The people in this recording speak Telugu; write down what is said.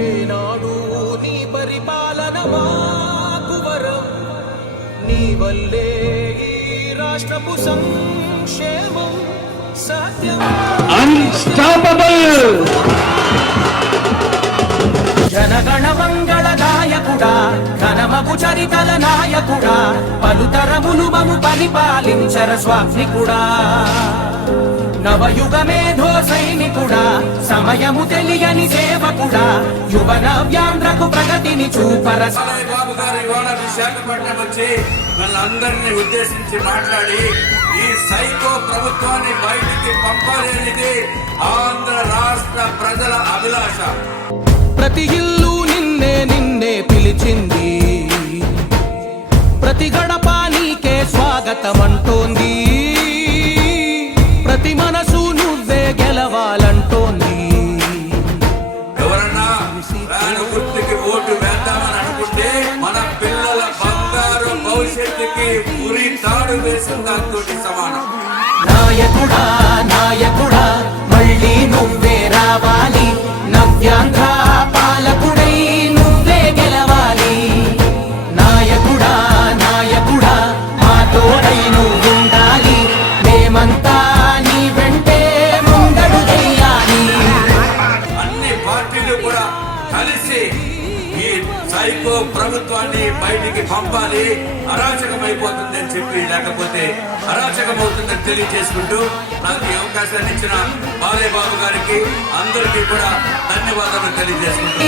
ఏనాడు నీ పరిపాలన మాకు వల్లే ఈ రాష్ట్రపు సంక్షేమం సత్యం అన్స్టాపబుల్ జనగణ మంగళ నాయకుడా ఘనమగు చరితల నాయకుడా పలుతరములు మము పరిపాలించర స్వామికుడా నవయుగ మేధో సైనికుడా సమయము తెలియని సేవకుడా యువ నవ్యాంధ్రకు ప్రగతిని చూపర బాబు గారు ఇవాళ విశాఖపట్నం వచ్చి మనందరినీ ఉద్దేశించి మాట్లాడి ఈ సైకో ప్రభుత్వాన్ని బయటికి పంపాలనేది ఆంధ్ర రాష్ట్ర ప్రజల అభిలాష. ప్రతి ఇల్లు నిన్నే నిన్నే పిలిచింది. ప్రతి గడప నీకే స్వాగతం అంటోంది ప్రతి మనసు నువ్వే గెలవాలంటోంది. ఎవరన్నా గుర్తుకి ఓటు వేద్దామని అనుకుంటే మన పిల్లల బంగారు భవిష్యత్తుకి ఉరి తాడు వేసిన దాంతో సమానం. నాయకుడా నాయకుడా పార్టీలు కూడా కలిసి ఈ సైకో ప్రభుత్వాన్ని బయటికి పంపాలి. అరాచకమైపోతుందని చెప్పి లేకపోతే అరాచకమవుతుందని తెలియజేసుకుంటూ నాకు ఈ అవకాశాన్ని ఇచ్చిన బాలయ్య బాబు గారికి అందరికీ కూడా ధన్యవాదాలు తెలియజేసుకుంటూ